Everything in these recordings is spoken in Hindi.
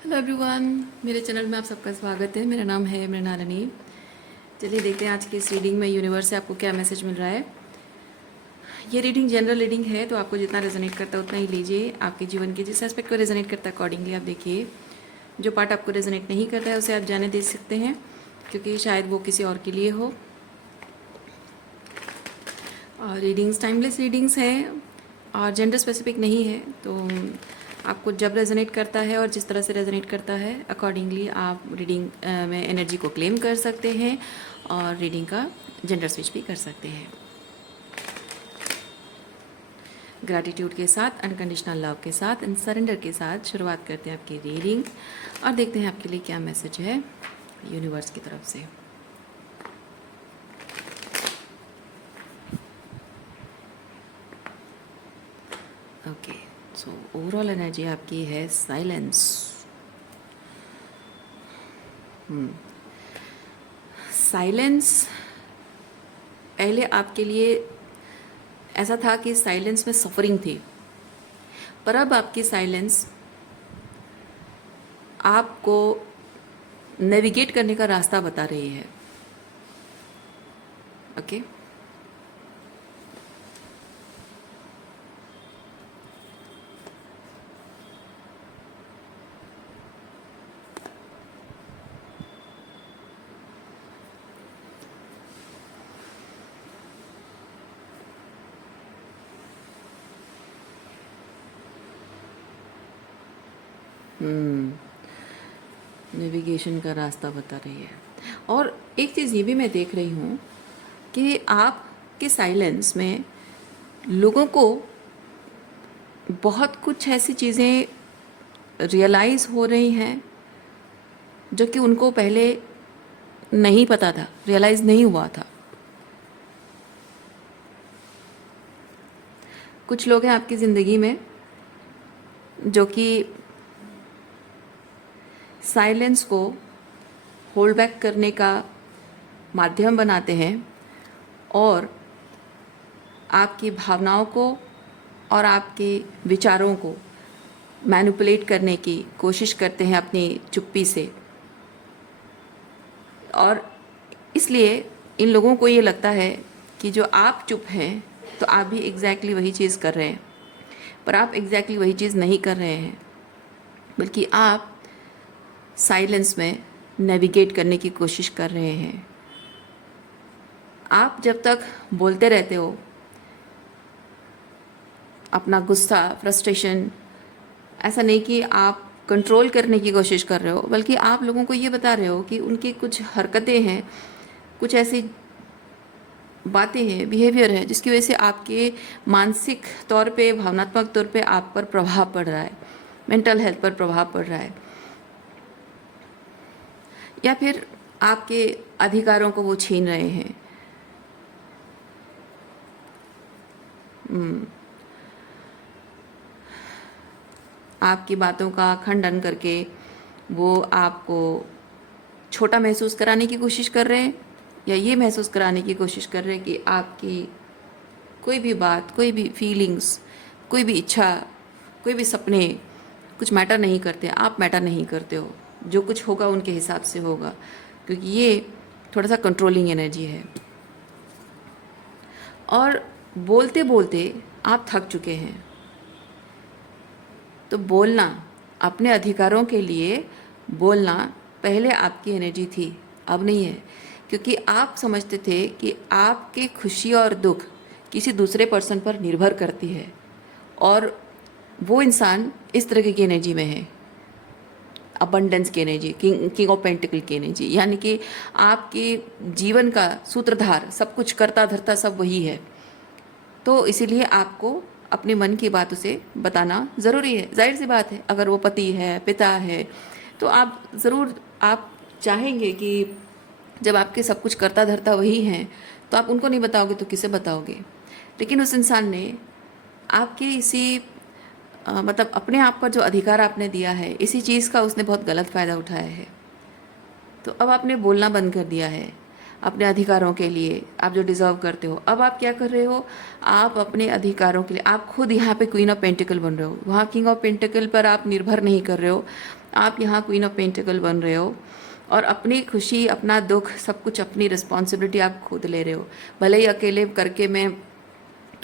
हेलो एवरीवन, मेरे चैनल में आप सबका स्वागत है। मेरा नाम है मृणालिनी। चलिए देखते हैं आज की इस रीडिंग में यूनिवर्स से आपको क्या मैसेज मिल रहा है। ये रीडिंग जनरल रीडिंग है, तो आपको जितना रेजोनेट करता है उतना ही लीजिए। आपके जीवन के जिस एस्पेक्ट को रेजोनेट करता है अकॉर्डिंगली आप देखिए। जो पार्ट आपको रेजोनेट नहीं करता है उसे आप जाने दे सकते हैं, क्योंकि शायद वो किसी और के लिए हो। और रीडिंग्स टाइमलेस रीडिंग्स हैं और जेंडर स्पेसिफिक नहीं है, तो आपको जब रेजोनेट करता है और जिस तरह से रेजोनेट करता है अकॉर्डिंगली आप रीडिंग में एनर्जी को क्लेम कर सकते हैं और रीडिंग का जेंडर स्विच भी कर सकते हैं। ग्रैटिट्यूड के साथ, अनकंडीशनल लव के साथ एंड सरेंडर के साथ शुरुआत करते हैं आपकी रीडिंग और देखते हैं आपके लिए क्या मैसेज है यूनिवर्स की तरफ से। ओके, सो ओवरऑल एनर्जी आपकी है साइलेंस। साइलेंस पहले आपके लिए ऐसा था कि साइलेंस में सफरिंग थी, पर अब आपकी साइलेंस आपको नेविगेट करने का रास्ता बता रही है। ओके, नेविगेशन का रास्ता बता रही है। और एक चीज़ ये भी मैं देख रही हूँ कि आपके साइलेंस में लोगों को बहुत कुछ ऐसी चीज़ें रियलाइज़ हो रही हैं जो कि उनको पहले नहीं पता था, रियलाइज़ नहीं हुआ था। कुछ लोग हैं आपकी ज़िंदगी में जो कि साइलेंस को होल्ड बैक करने का माध्यम बनाते हैं और आपकी भावनाओं को और आपके विचारों को मैनिपुलेट करने की कोशिश करते हैं अपनी चुप्पी से। और इसलिए इन लोगों को ये लगता है कि जो आप चुप हैं तो आप भी एग्जैक्टली वही चीज़ कर रहे हैं, पर आप एग्जैक्टली वही चीज़ नहीं कर रहे हैं, बल्कि आप साइलेंस में नेविगेट करने की कोशिश कर रहे हैं। आप जब तक बोलते रहते हो अपना गुस्सा, फ्रस्ट्रेशन, ऐसा नहीं कि आप कंट्रोल करने की कोशिश कर रहे हो, बल्कि आप लोगों को ये बता रहे हो कि उनकी कुछ हरकतें हैं, कुछ ऐसी बातें हैं, बिहेवियर है जिसकी वजह से आपके मानसिक तौर पे, भावनात्मक तौर पे आप पर प्रभाव पड़ रहा है, मेंटल हेल्थ पर प्रभाव पड़ रहा है, या फिर आपके अधिकारों को वो छीन रहे हैं। आपकी बातों का खंडन करके वो आपको छोटा महसूस कराने की कोशिश कर रहे हैं, या ये महसूस कराने की कोशिश कर रहे हैं कि आपकी कोई भी बात, कोई भी फीलिंग्स, कोई भी इच्छा, कोई भी सपने कुछ मैटर नहीं करते, आप मैटर नहीं करते हो। जो कुछ होगा उनके हिसाब से होगा, क्योंकि ये थोड़ा सा कंट्रोलिंग एनर्जी है। और बोलते बोलते आप थक चुके हैं, तो बोलना, अपने अधिकारों के लिए बोलना पहले आपकी एनर्जी थी, अब नहीं है, क्योंकि आप समझते थे कि आपकी खुशी और दुख किसी दूसरे पर्सन पर निर्भर करती है, और वो इंसान इस तरह की एनर्जी में है, अबंडेंस की एनर्जी, किंग ऑफ पेंटिकल की एनर्जी, यानी कि आपके जीवन का सूत्रधार, सब कुछ करता धरता सब वही है। तो इसीलिए आपको अपने मन की बात उसे बताना ज़रूरी है। जाहिर सी बात है, अगर वो पति है, पिता है, तो आप ज़रूर आप चाहेंगे कि जब आपके सब कुछ करता धरता वही हैं तो आप उनको नहीं बताओगे तो किसे बताओगे। लेकिन उस इंसान ने आपके इसी मतलब अपने आप पर जो अधिकार आपने दिया है, इसी चीज़ का उसने बहुत गलत फ़ायदा उठाया है। तो अब आपने बोलना बंद कर दिया है अपने अधिकारों के लिए, आप जो डिज़र्व करते हो। अब आप क्या कर रहे हो, आप अपने अधिकारों के लिए, आप खुद यहाँ पे क्वीन ऑफ पेंटिकल बन रहे हो, वहाँ किंग ऑफ पेंटिकल पर आप निर्भर नहीं कर रहे हो, आप यहाँ क्वीन ऑफ पेंटिकल बन रहे हो और अपनी खुशी, अपना दुख, सब कुछ अपनी रिस्पॉन्सिबिलिटी आप खुद ले रहे हो। भले ही अकेले करके मैं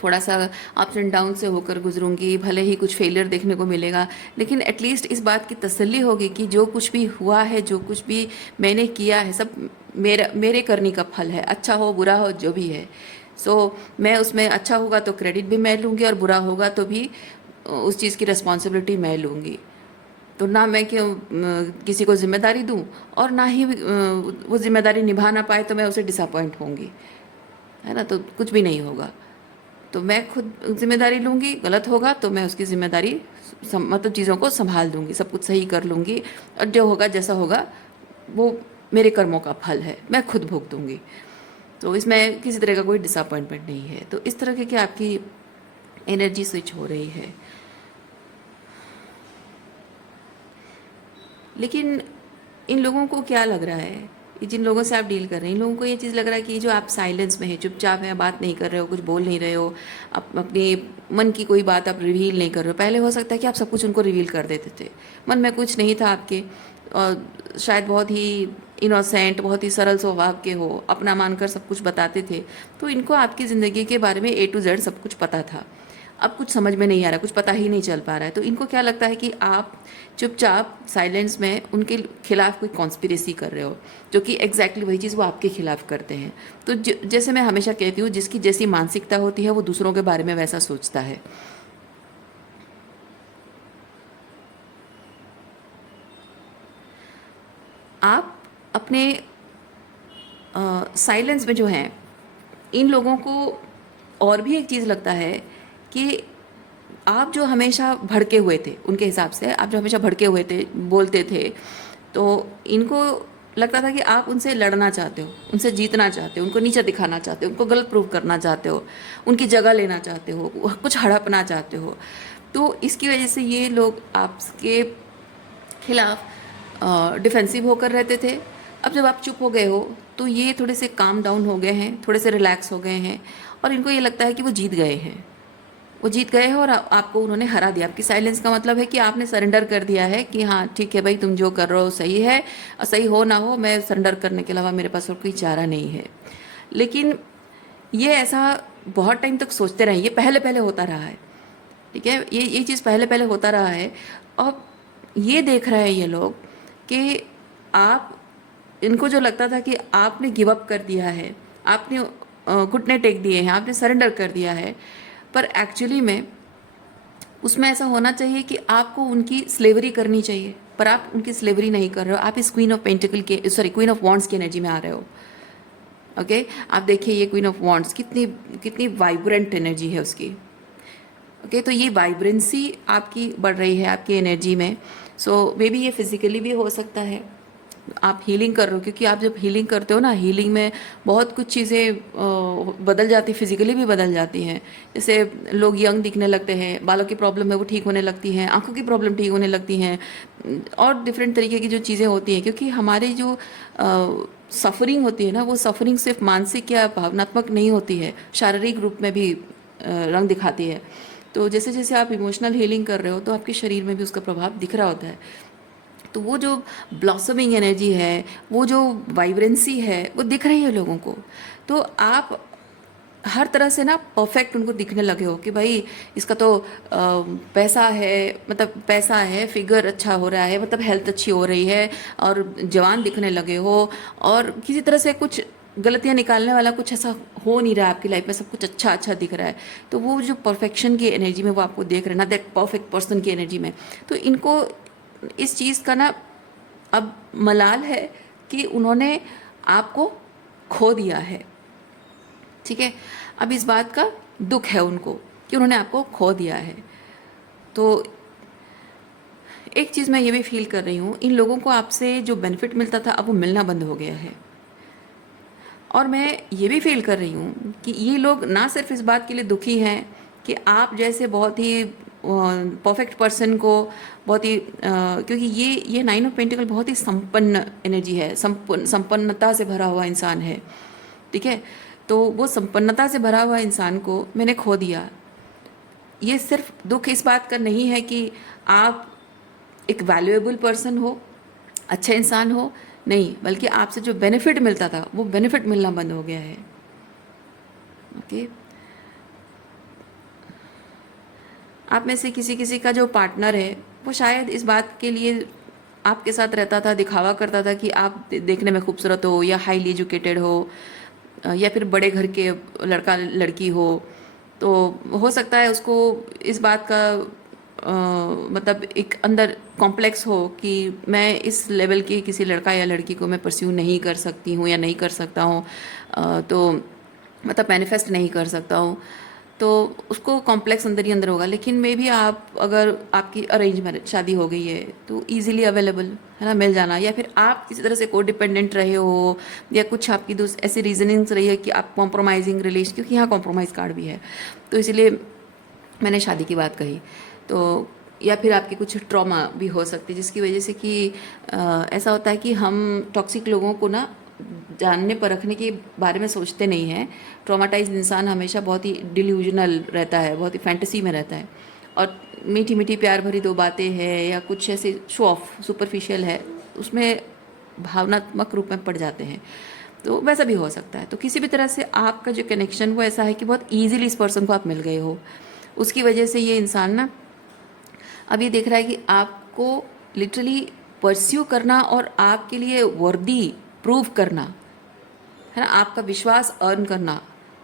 थोड़ा सा अप्स एंड डाउन से होकर गुजरूंगी, भले ही कुछ फेलियर देखने को मिलेगा, लेकिन एटलीस्ट इस बात की तसल्ली होगी कि जो कुछ भी हुआ है, जो कुछ भी मैंने किया है, सब मेरे करने का फल है। अच्छा हो बुरा हो जो भी है, मैं उसमें अच्छा होगा तो क्रेडिट भी मैं लूँगी और बुरा होगा तो भी उस चीज़ की रिस्पॉन्सिबिलिटी मैं लूँगी। तो ना मैं क्यों किसी को जिम्मेदारी दूँ, और ना ही वो जिम्मेदारी निभा ना पाए तो मैं उसे डिसअपॉइंट होंगी, है ना। तो कुछ भी नहीं होगा। तो मैं खुद जिम्मेदारी लूँगी, गलत होगा तो मैं उसकी जिम्मेदारी मतलब चीज़ों को संभाल दूँगी, सब कुछ सही कर लूँगी, और जो होगा जैसा होगा वो मेरे कर्मों का फल है, मैं खुद भुगतूँगी। तो इसमें किसी तरह का कोई डिसअपॉइंटमेंट नहीं है। तो इस तरह की आपकी एनर्जी स्विच हो रही है। लेकिन इन लोगों को क्या लग रहा है, जिन लोगों से आप डील कर रहे हैं, इन लोगों को ये चीज़ लग रहा है कि जो आप साइलेंस में है, चुपचाप है, बात नहीं कर रहे हो, कुछ बोल नहीं रहे हो, अपने मन की कोई बात आप रिवील नहीं कर रहे हो। पहले हो सकता है कि आप सब कुछ उनको रिवील कर देते थे, मन में कुछ नहीं था आपके, और शायद बहुत ही इनोसेंट, बहुत ही सरल स्वभाव के हो, अपना मानकर सब कुछ बताते थे। तो इनको आपकी ज़िंदगी के बारे में A to Z सब कुछ पता था। अब कुछ समझ में नहीं आ रहा, कुछ पता ही नहीं चल पा रहा है। तो इनको क्या लगता है कि आप चुपचाप साइलेंस में उनके खिलाफ कोई कॉन्स्पिरेसी कर रहे हो, जो कि एग्जैक्टली वही चीज़ वो आपके खिलाफ करते हैं। तो जैसे मैं हमेशा कहती हूँ, जिसकी जैसी मानसिकता होती है वो दूसरों के बारे में वैसा सोचता है। आप अपने साइलेंस में जो हैं, इन लोगों को और भी एक चीज़ लगता है कि आप जो हमेशा भड़के हुए थे, उनके हिसाब से आप जो हमेशा भड़के हुए थे, बोलते थे, तो इनको लगता था कि आप उनसे लड़ना चाहते हो, उनसे जीतना चाहते हो, उनको नीचा दिखाना चाहते हो, उनको गलत प्रूव करना चाहते हो, उनकी जगह लेना चाहते हो, कुछ हड़पना चाहते हो। तो इसकी वजह से ये लोग आपके खिलाफ डिफेंसिव होकर रहते थे। अब जब आप चुप हो गए हो तो ये थोड़े से काम डाउन हो गए हैं, थोड़े से रिलैक्स हो गए हैं, और इनको ये लगता है कि वो जीत गए हैं, वो जीत गए हैं, और आपको उन्होंने हरा दिया। आपकी साइलेंस का मतलब है कि आपने सरेंडर कर दिया है कि हाँ ठीक है भाई, तुम जो कर रहे हो सही है, और सही हो ना हो, मैं सरेंडर करने के अलावा मेरे पास और कोई चारा नहीं है। लेकिन ये ऐसा बहुत टाइम तक सोचते रहे, ये पहले पहले होता रहा है, ठीक है, ये चीज़ पहले पहले होता रहा है। अब ये देख रहे हैं ये लोग कि आप, इनको जो लगता था कि आपने गिव अप कर दिया है, आपने घुटने टेक दिए हैं, आपने सरेंडर कर दिया है, पर एक्चुअली में उसमें ऐसा होना चाहिए कि आपको उनकी स्लेवरी करनी चाहिए, पर आप उनकी स्लेवरी नहीं कर रहे हो। आप इस क्वीन ऑफ पेंटिकल के, सॉरी, क्वीन ऑफ वॉन्ड्स की एनर्जी में आ रहे हो। ओके, आप देखिए ये क्वीन ऑफ वॉन्ड्स कितनी कितनी वाइब्रेंट एनर्जी है उसकी। ओके, तो ये वाइब्रेंसी आपकी बढ़ रही है आपकी एनर्जी में। सो मे बी ये फिजिकली भी हो सकता है, आप हीलिंग कर रहे हो, क्योंकि आप जब हीलिंग करते हो ना, हीलिंग में बहुत कुछ चीज़ें बदल जाती, फिजिकली भी बदल जाती हैं। जैसे लोग यंग दिखने लगते हैं, बालों की प्रॉब्लम है वो ठीक होने लगती हैं, आंखों की प्रॉब्लम ठीक होने लगती हैं, और डिफरेंट तरीके की जो चीज़ें होती हैं। क्योंकि हमारी जो सफरिंग होती है ना, वो सफरिंग सिर्फ मानसिक या भावनात्मक नहीं होती है, शारीरिक रूप में भी रंग दिखाती है। तो जैसे जैसे आप इमोशनल हीलिंग कर रहे हो तो आपके शरीर में भी उसका प्रभाव दिख रहा होता है। तो वो जो ब्लॉसमिंग एनर्जी है, वो जो वाइब्रेंसी है, वो दिख रही है लोगों को। तो आप हर तरह से ना परफेक्ट उनको दिखने लगे हो कि भाई इसका तो पैसा है, मतलब पैसा है, फिगर अच्छा हो रहा है, मतलब हेल्थ अच्छी हो रही है, और जवान दिखने लगे हो, और किसी तरह से कुछ गलतियां निकालने वाला कुछ ऐसा हो नहीं रहा है आपकी लाइफ में, सब कुछ अच्छा अच्छा दिख रहा है। तो वो जो परफेक्शन की एनर्जी में वो आपको देख रहे हैं ना, दैट परफेक्ट पर्सन की एनर्जी में, तो इनको इस चीज़ का ना अब मलाल है कि उन्होंने आपको खो दिया है, ठीक है। अब इस बात का दुख है उनको कि उन्होंने आपको खो दिया है। तो एक चीज़ मैं ये भी फील कर रही हूँ, इन लोगों को आपसे जो बेनिफिट मिलता था अब वो मिलना बंद हो गया है। और मैं ये भी फील कर रही हूँ कि ये लोग ना सिर्फ इस बात के लिए दुखी हैं कि आप जैसे बहुत ही परफेक्ट पर्सन को, बहुत ही क्योंकि ये नाइन ऑफ पेंटिकल बहुत ही संपन्न एनर्जी है, संपन्नता से भरा हुआ इंसान है, ठीक है। तो वो संपन्नता से भरा हुआ इंसान को मैंने खो दिया। ये सिर्फ दुख इस बात का नहीं है कि आप एक वैल्यूएबल पर्सन हो, अच्छा इंसान हो, नहीं, बल्कि आपसे जो बेनिफिट मिलता था वो बेनिफिट मिलना बंद हो गया है। ओके, आप में से किसी किसी का जो पार्टनर है वो शायद इस बात के लिए आपके साथ रहता था, दिखावा करता था कि आप देखने में खूबसूरत हो या हाईली एजुकेटेड हो या फिर बड़े घर के लड़का लड़की हो। तो हो सकता है उसको इस बात का मतलब एक अंदर कॉम्प्लेक्स हो कि मैं इस लेवल के किसी लड़का या लड़की को मैं परस्यू नहीं कर सकती हूँ या नहीं कर सकता हूँ, तो मतलब मैनिफेस्ट नहीं कर सकता हूँ। तो उसको कॉम्प्लेक्स अंदर ही अंदर होगा। लेकिन मे भी आप, अगर आपकी अरेंज मैरिज शादी हो गई है तो इजीली अवेलेबल है ना, मिल जाना, या फिर आप किसी तरह से को डिपेंडेंट रहे हो या कुछ आपकी ऐसी रीजनिंग्स रही है कि आप कॉम्प्रोमाइजिंग रिलेशन, क्योंकि यहाँ कॉम्प्रोमाइज़ कार्ड भी है, तो इसीलिए मैंने शादी की बात कही। तो या फिर आपकी कुछ ट्रॉमा भी हो सकती है जिसकी वजह से कि ऐसा होता है कि हम टॉक्सिक लोगों को ना जानने परखने के बारे में सोचते नहीं हैं। ट्रॉमाटाइज्ड इंसान हमेशा बहुत ही डिल्यूजनल रहता है, बहुत ही फैंटेसी में रहता है, और मीठी मीठी प्यार भरी दो बातें हैं या कुछ ऐसे शो ऑफ सुपरफिशियल है, उसमें भावनात्मक रूप में पड़ जाते हैं। तो वैसा भी हो सकता है। तो किसी भी तरह से आपका जो कनेक्शन वो ऐसा है कि बहुत ईजिली इस पर्सन को आप मिल गए हो, उसकी वजह से ये इंसान ना अब ये देख रहा है कि आपको लिटरली परस्यू करना और आपके लिए वर्दी प्रूव करना है ना, आपका विश्वास अर्न करना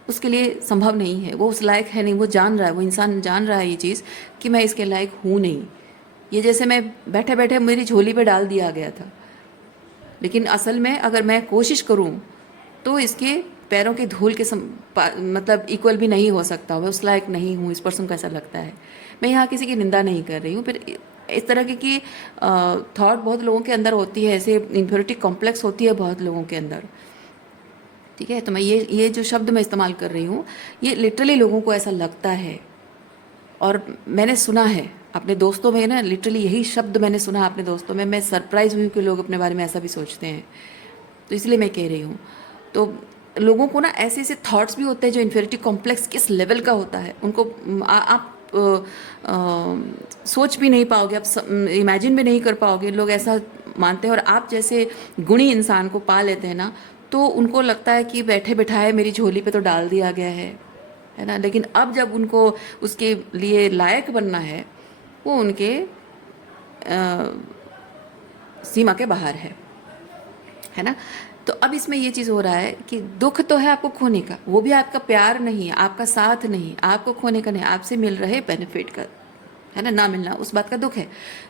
उसके लिए संभव नहीं है। वो उस लायक है नहीं, वो जान रहा है, वो इंसान जान रहा है ये चीज़ कि मैं इसके लायक हूँ नहीं। ये जैसे मैं बैठे बैठे मेरी झोली पे डाल दिया गया था, लेकिन असल में अगर मैं कोशिश करूं तो इसके पैरों के धूल के मतलब इक्वल भी नहीं हो सकता। मैं उस लायक नहीं हूँ, इस पर्सन को ऐसा लगता है। मैं यहाँ किसी की निंदा नहीं कर रही हूँ। फिर इस तरह की थॉट बहुत लोगों के अंदर होती है, ऐसे इन्फीरियरिटी कॉम्प्लेक्स होती है बहुत लोगों के अंदर, ठीक है। तो मैं ये जो शब्द मैं इस्तेमाल कर रही हूँ, ये लिटरली लोगों को ऐसा लगता है। और मैंने सुना है अपने दोस्तों में ना, लिटरली यही शब्द मैंने सुना अपने दोस्तों में। मैं सरप्राइज हुई कि लोग अपने बारे में ऐसा भी सोचते हैं, तो इसलिए मैं कह रही हूँ। तो लोगों को ना ऐसे ऐसे थॉट्स भी होते हैं जो इन्फीरियरिटी कॉम्प्लेक्स किस लेवल का होता है उनको आप सोच भी नहीं पाओगे, आप इमेजिन भी नहीं कर पाओगे। लोग ऐसा मानते हैं, और आप जैसे गुणी इंसान को पा लेते हैं ना, तो उनको लगता है कि बैठे बैठाए मेरी झोली पे तो डाल दिया गया है ना। लेकिन अब जब उनको उसके लिए लायक बनना है, वो उनके सीमा के बाहर है ना। तो अब इसमें ये चीज़ हो रहा है कि दुख तो है आपको खोने का, वो भी आपका प्यार नहीं, आपका साथ नहीं, आपको खोने का नहीं, आपसे मिल रहे बेनिफिट का है ना मिलना, उस बात का दुख है।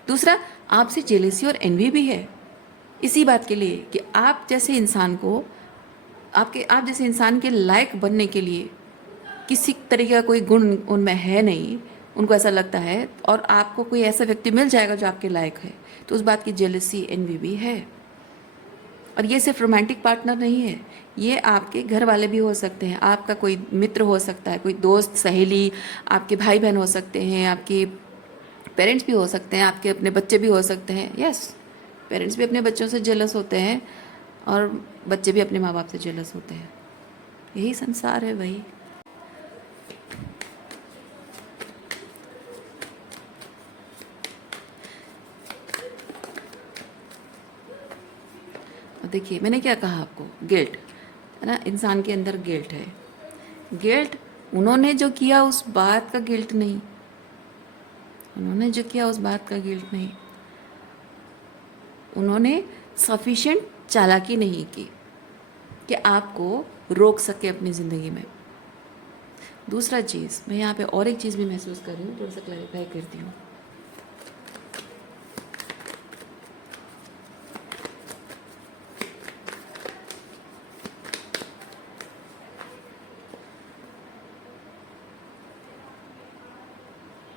दूसरा, आपसे जेलेसी और एनवी भी है इसी बात के लिए कि आप जैसे इंसान को, आप जैसे इंसान के लायक बनने के लिए किसी तरीके का कोई गुण उनमें है नहीं, उनको ऐसा लगता है। और आपको कोई ऐसा व्यक्ति मिल जाएगा जो आपके लायक है, तो उस बात की जेलसी एनवी भी है। और ये सिर्फ रोमांटिक पार्टनर नहीं है, ये आपके घर वाले भी हो सकते हैं, आपका कोई मित्र हो सकता है, कोई दोस्त सहेली, आपके भाई बहन हो सकते हैं, आपके पेरेंट्स भी हो सकते हैं, आपके अपने बच्चे भी हो सकते हैं। यस, पेरेंट्स भी अपने बच्चों से जेलस होते हैं और बच्चे भी अपने माँ बाप से जेलस होते हैं। यही संसार है भाई। देखिए मैंने क्या कहा आपको, गिल्ट है ना, इंसान के अंदर गिल्ट है। गिल्ट उन्होंने जो किया उस बात का गिल्ट नहीं, उन्होंने जो किया उस बात का गिल्ट नहीं, उन्होंने सफिशिएंट चालाकी नहीं की कि आपको रोक सके अपनी ज़िंदगी में। दूसरा चीज़, मैं यहाँ पे और एक चीज़ भी महसूस कर रही हूँ, थोड़ा सा क्लैरिफाई करती हूँ।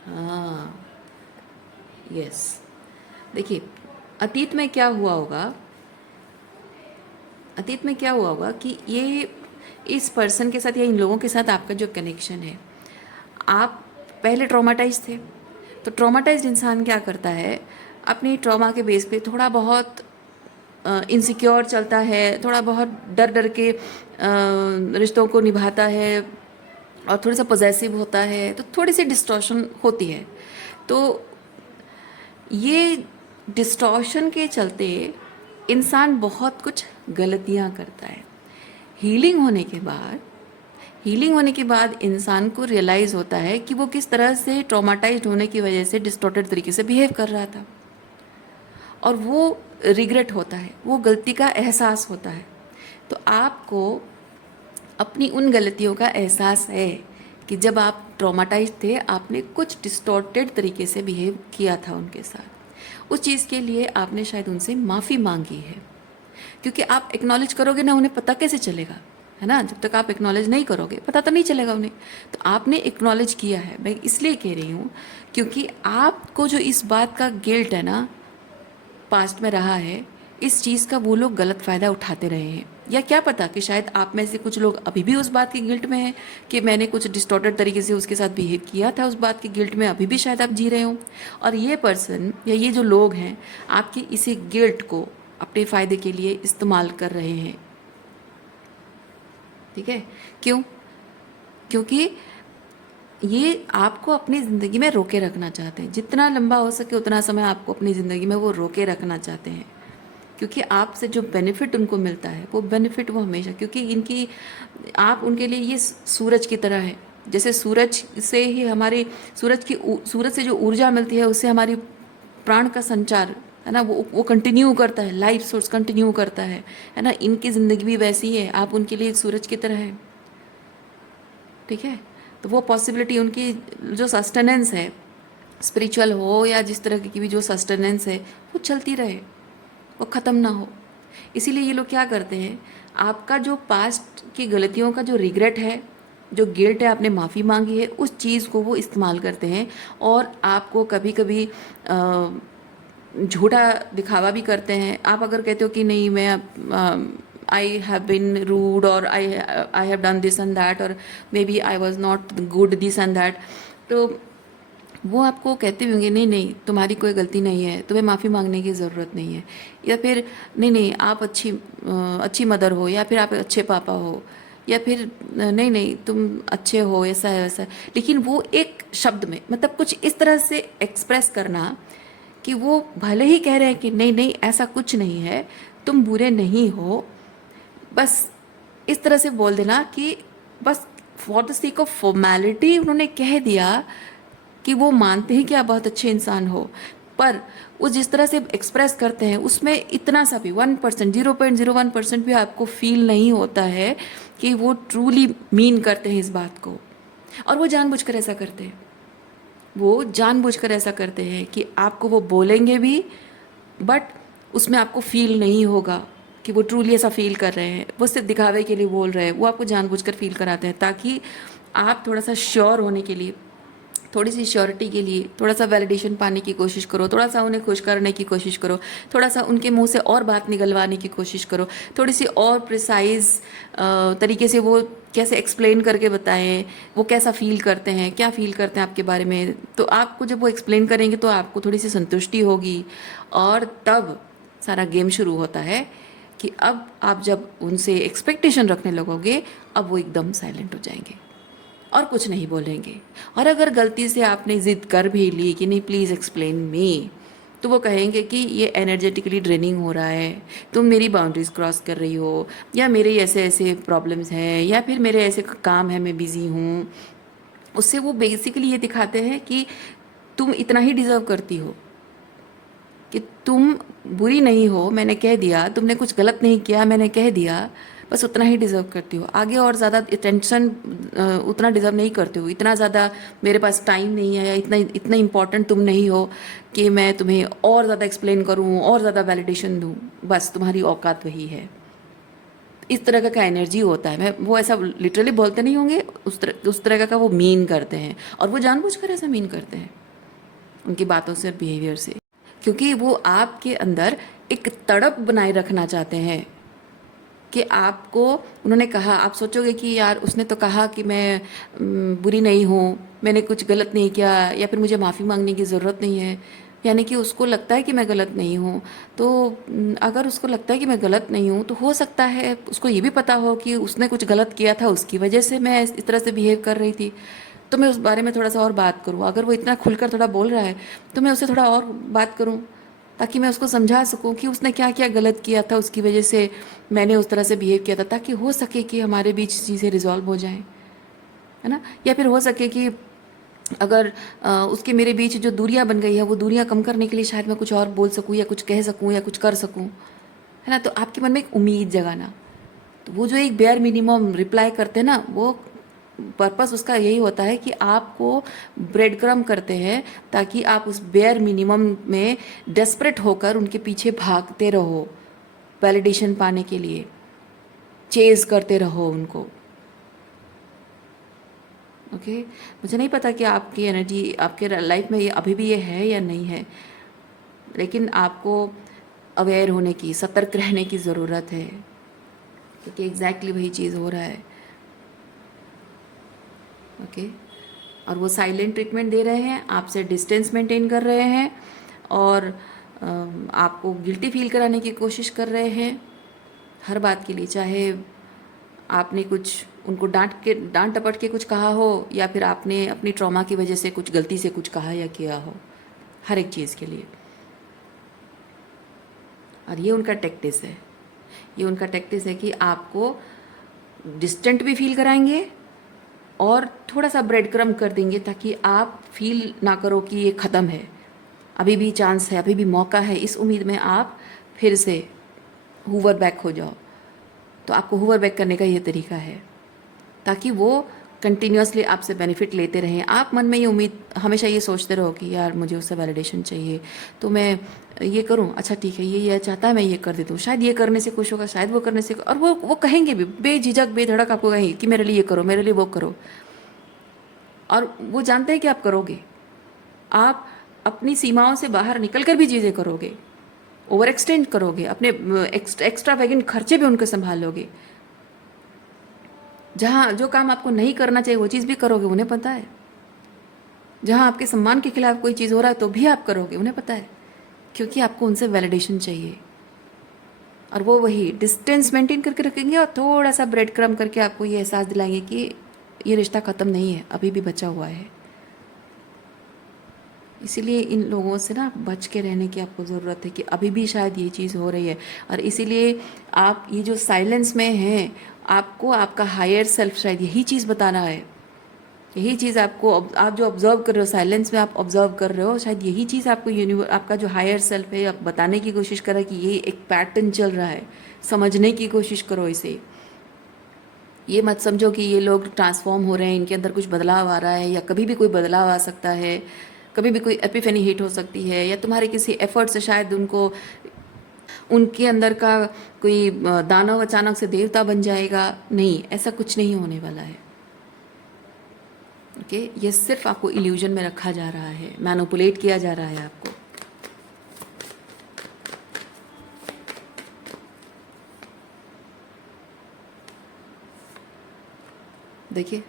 हाँ, यस, देखिए अतीत में क्या हुआ होगा, अतीत में क्या हुआ होगा कि ये इस पर्सन के साथ या इन लोगों के साथ आपका जो कनेक्शन है, आप पहले ट्रॉमाटाइज थे। तो ट्रॉमाटाइज्ड इंसान क्या करता है, अपनी ट्रॉमा के बेस पे थोड़ा बहुत इनसिक्योर चलता है, थोड़ा बहुत डर डर के रिश्तों को निभाता है और थोड़ा सा पॉजेसिव होता है, तो थोड़ी सी डिस्टॉर्शन होती है। तो ये डिस्टॉर्शन के चलते इंसान बहुत कुछ गलतियां करता है। हीलिंग होने के बाद हीलिंग होने के बाद इंसान को रियलाइज़ होता है कि वो किस तरह से ट्रॉमाटाइज्ड होने की वजह से डिस्टॉर्टेड तरीके से बिहेव कर रहा था, और वो रिग्रेट होता है, वो गलती का एहसास होता है। तो आपको अपनी उन गलतियों का एहसास है कि जब आप ट्रॉमाटाइज थे, आपने कुछ डिस्टॉर्टेड तरीके से बिहेव किया था उनके साथ। उस चीज़ के लिए आपने शायद उनसे माफ़ी मांगी है, क्योंकि आप एक्नॉलेज करोगे ना, उन्हें पता कैसे चलेगा, है ना? जब तक आप एक्नॉलेज नहीं करोगे पता तो नहीं चलेगा उन्हें। तो आपने एक्नॉलेज किया है। मैं इसलिए कह रही हूँ क्योंकि आपको जो इस बात का गिल्ट है ना, पास्ट में रहा है, इस चीज़ का वो लोग गलत फ़ायदा उठाते रहे हैं। या क्या पता कि शायद आप में से कुछ लोग अभी भी उस बात की गिल्ट में हैं कि मैंने कुछ डिस्टॉर्टेड तरीके से उसके साथ बिहेव किया था, उस बात की गिल्ट में अभी भी शायद आप जी रहे हो। और ये पर्सन या ये जो लोग हैं आपकी इसी गिल्ट को अपने फ़ायदे के लिए इस्तेमाल कर रहे हैं। ठीक है? क्यों? क्योंकि ये आपको अपनी ज़िंदगी में रोके रखना चाहते हैं। जितना लंबा हो सके उतना समय आपको अपनी ज़िंदगी में वो रोके रखना चाहते हैं, क्योंकि आपसे जो बेनिफिट उनको मिलता है वो बेनिफिट वो हमेशा, क्योंकि इनकी आप उनके लिए ये सूरज की तरह है। जैसे सूरज से ही हमारी सूरज से जो ऊर्जा मिलती है उससे हमारी प्राण का संचार, है ना, वो कंटिन्यू करता है, लाइफ सोर्स कंटिन्यू करता है ना। इनकी ज़िंदगी भी वैसी ही है, आप उनके लिए एक सूरज की तरह है। ठीक है? तो वो पॉसिबिलिटी, उनकी जो सस्टेनेंस है, स्पिरिचुअल हो या जिस तरह की भी जो सस्टेनेंस है, वो चलती रहे, वो ख़त्म ना हो। इसीलिए ये लोग क्या करते हैं, आपका जो पास्ट की गलतियों का जो रिग्रेट है, जो गिल्ट है, आपने माफ़ी मांगी है, उस चीज़ को वो इस्तेमाल करते हैं और आपको कभी कभी झूठा दिखावा भी करते हैं। आप अगर कहते हो कि नहीं, मैं आई हैव बिन रूड, और I have done this and that, और maybe I was not good this and that, तो वो आपको कहते भी होंगे नहीं नहीं तुम्हारी कोई गलती नहीं है, तुम्हें माफ़ी मांगने की ज़रूरत नहीं है। या फिर नहीं नहीं आप अच्छी मदर हो, या फिर आप अच्छे पापा हो, या फिर नहीं नहीं तुम अच्छे हो, ऐसा है वैसा है। लेकिन वो एक शब्द में, मतलब कुछ इस तरह से एक्सप्रेस करना कि वो भले ही कह रहे हैं कि नहीं नहीं ऐसा कुछ नहीं है, तुम बुरे नहीं हो, बस इस तरह से बोल देना कि बस for the sake of formality उन्होंने कह दिया कि वो मानते हैं कि आप बहुत अच्छे इंसान हो, पर वो जिस तरह से एक्सप्रेस करते हैं उसमें इतना सा भी 1%, 0.01% भी आपको फील नहीं होता है कि वो ट्रूली मीन करते हैं इस बात को। और वो जानबूझकर ऐसा करते हैं, वो जानबूझकर ऐसा करते हैं कि आपको वो बोलेंगे भी, बट उसमें आपको फील नहीं होगा कि वो ट्रूली ऐसा फील कर रहे हैं। वो सिर्फ दिखावे के लिए बोल रहे हैं, वो आपको जानबूझकर फील कराते हैं ताकि आप थोड़ा सा श्योर होने के लिए, थोड़ी सी श्योरिटी के लिए, थोड़ा सा वैलिडेशन पाने की कोशिश करो, थोड़ा सा उन्हें खुश करने की कोशिश करो, थोड़ा सा उनके मुंह से और बात निकलवाने की कोशिश करो, थोड़ी सी और प्रिसाइज तरीके से वो कैसे एक्सप्लेन करके बताएं वो कैसा फील करते हैं, क्या फील करते हैं आपके बारे में। तो आपको जब वो एक्सप्लेन करेंगे तो आपको थोड़ी सी संतुष्टि होगी, और तब सारा गेम शुरू होता है कि अब आप जब उनसे एक्सपेक्टेशन रखने लगोगे, अब वो एकदम साइलेंट हो जाएंगे और कुछ नहीं बोलेंगे। और अगर गलती से आपने ज़िद कर भी ली कि नहीं प्लीज़ एक्सप्लेन मी, तो वो कहेंगे कि ये एनर्जेटिकली ड्रेनिंग हो रहा है, तुम मेरी बाउंड्रीज क्रॉस कर रही हो, या मेरे ऐसे ऐसे प्रॉब्लम्स हैं, या फिर मेरे ऐसे काम है, मैं बिज़ी हूँ। उससे वो बेसिकली ये दिखाते हैं कि तुम इतना ही डिज़र्व करती हो, कि तुम बुरी नहीं हो, मैंने कह दिया, तुमने कुछ गलत नहीं किया, मैंने कह दिया, बस उतना ही डिज़र्व करती हो। आगे और ज़्यादा अटेंशन उतना डिज़र्व नहीं करते हो, इतना ज़्यादा मेरे पास टाइम नहीं है, या इतना इतना इम्पॉर्टेंट तुम नहीं हो कि मैं तुम्हें और ज़्यादा एक्सप्लेन करूँ और ज़्यादा वैलिडेशन दूँ, बस तुम्हारी औकात वही है। इस तरह का एनर्जी होता है। मैं वो ऐसा लिटरली बोलते नहीं होंगे, उस तरह का वो मीन करते हैं, और वो जानबूझकर ऐसा मीन करते हैं उनकी बातों से और बिहेवियर से, क्योंकि वो आपके अंदर एक तड़प बनाए रखना चाहते हैं कि आपको, उन्होंने कहा, आप सोचोगे कि यार उसने तो कहा कि मैं बुरी नहीं हूँ, मैंने कुछ गलत नहीं किया, या फिर मुझे माफ़ी मांगने की ज़रूरत नहीं है, यानी कि उसको लगता है कि मैं गलत नहीं हूँ। तो अगर उसको लगता है कि मैं गलत नहीं हूँ, तो हो सकता है उसको ये भी पता हो कि उसने कुछ गलत किया था, उसकी वजह से मैं इस तरह से बिहेव कर रही थी, तो मैं उस बारे में थोड़ा सा और बात करूँ। अगर वो इतना खुलकर थोड़ा बोल रहा है तो मैं उससे थोड़ा और बात करूँ, ताकि मैं उसको समझा सकूं कि उसने क्या क्या गलत किया था, उसकी वजह से मैंने उस तरह से बिहेव किया था, ताकि हो सके कि हमारे बीच चीज़ें रिजॉल्व हो जाएं, है ना। या फिर हो सके कि अगर उसके मेरे बीच जो दूरियां बन गई है वो दूरियां कम करने के लिए शायद मैं कुछ और बोल सकूं या कुछ कह सकूं या कुछ कर सकूं, है ना। तो आपके मन में एक उम्मीद जगाना, तो वो जो एक बेयर मिनिमम रिप्लाई करते हैं ना, वो पर्पस उसका यही होता है कि आपको ब्रेड क्रम करते हैं ताकि आप उस बेयर मिनिमम में डेस्परेट होकर उनके पीछे भागते रहो, वैलिडेशन पाने के लिए चेज करते रहो उनको। ओके, मुझे नहीं पता कि आपकी एनर्जी आपके लाइफ में ये अभी भी ये है या नहीं है, लेकिन आपको अवेयर होने की, सतर्क रहने की ज़रूरत है, क्योंकि एग्जैक्टली वही चीज़ हो रहा है। ओके, और वो साइलेंट ट्रीटमेंट दे रहे हैं, आपसे डिस्टेंस मेंटेन कर रहे हैं, और आपको गिल्टी फील कराने की कोशिश कर रहे हैं हर बात के लिए, चाहे आपने कुछ उनको डांट टपट के कुछ कहा हो, या फिर आपने अपनी ट्रॉमा की वजह से कुछ गलती से कुछ कहा या किया हो, हर एक चीज़ के लिए। और ये उनका टैक्टिस है, ये उनका टैक्टिस है कि आपको डिस्टेंट भी फील कराएंगे और थोड़ा सा ब्रेड क्रम कर देंगे ताकि आप फील ना करो कि ये ख़त्म है, अभी भी चांस है, अभी भी मौका है, इस उम्मीद में आप फिर से हूवर बैक हो जाओ। तो आपको हूवर बैक करने का ये तरीका है ताकि वो कंटिन्यूसली आपसे बेनिफिट लेते रहें। आप मन में ये उम्मीद हमेशा ये सोचते रहो कि यार मुझे उससे वैलिडेशन चाहिए, तो मैं ये करूं, अच्छा ठीक है, ये चाहता है, मैं ये कर देता हूँ, शायद ये करने से खुश होगा, शायद वो करने से, और वो कहेंगे भी बेझिझक बेधड़क आपको कहेंगे कि मेरे लिए ये करो, मेरे लिए वो करो, और वो जानते हैं कि आप करोगे। आप अपनी सीमाओं से बाहर निकल कर भी चीज़ें करोगे, ओवर एक्सटेंड करोगे, अपने एक्स्ट्रा वैगन खर्चे भी उनके संभालोगे, जहाँ जो काम आपको नहीं करना चाहिए वो चीज़ भी करोगे, उन्हें पता है। जहाँ आपके सम्मान के खिलाफ कोई चीज़ हो रहा है तो भी आप करोगे, उन्हें पता है, क्योंकि आपको उनसे वैलिडेशन चाहिए। और वो वही डिस्टेंस मेंटेन करके रखेंगे और थोड़ा सा ब्रेड क्रम करके आपको ये एहसास दिलाएंगे कि ये रिश्ता ख़त्म नहीं है, अभी भी बचा हुआ है। इसीलिए इन लोगों से ना बच के रहने की आपको ज़रूरत है कि अभी भी शायद ये चीज़ हो रही है, और इसीलिए आप ये जो साइलेंस में हैं, आपको आपका हायर सेल्फ शायद यही चीज़ बता रहा है, यही चीज़ आपको, आप जो ऑब्जर्व कर रहे हो साइलेंस में, आप ऑब्जर्व कर रहे हो, शायद यही चीज़ आपको आपका जो हायर सेल्फ है आप बताने की कोशिश कर रहा है कि ये एक पैटर्न चल रहा है, समझने की कोशिश करो इसे। ये मत समझो कि ये लोग ट्रांसफॉर्म हो रहे हैं, इनके अंदर कुछ बदलाव आ रहा है, या कभी भी कोई बदलाव आ सकता है, कभी भी कोई एपिफेनी हिट हो सकती है, या तुम्हारे किसी एफर्ट से शायद उनको, उनके अंदर का कोई दानव अचानक से देवता बन जाएगा। नहीं, ऐसा कुछ नहीं होने वाला है। ओके, ये सिर्फ आपको इल्यूजन में रखा जा रहा है, मैनिपुलेट किया जा रहा है आपको। देखिए,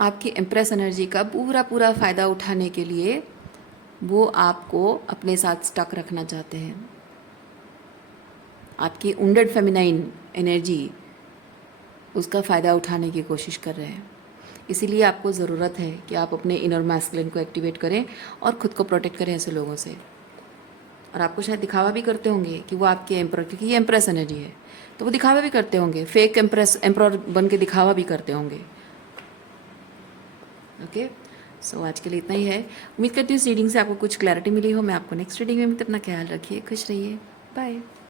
आपकी इम्प्रेस एनर्जी का पूरा पूरा फ़ायदा उठाने के लिए वो आपको अपने साथ स्टक रखना चाहते हैं। आपकी उंडेड फेमिनाइन एनर्जी, उसका फ़ायदा उठाने की कोशिश कर रहे हैं। इसीलिए आपको ज़रूरत है कि आप अपने इनर मैस्कुलिन को एक्टिवेट करें और ख़ुद को प्रोटेक्ट करें ऐसे लोगों से। और आपको शायद दिखावा भी करते होंगे कि वो आपके एम्पर, क्योंकि ये एम्प्रेस एनर्जी है, तो वो दिखावा भी करते होंगे, फेक एम्प्रर बन के दिखावा भी करते होंगे। ओके, सो आज के लिए इतना ही है। उम्मीद करती हूँ इस रीडिंग से आपको कुछ क्लैरिटी मिली हो। मैं आपको नेक्स्ट रीडिंग में मिलती हूँ। अपना ख्याल रखिए, खुश रहिए, बाय।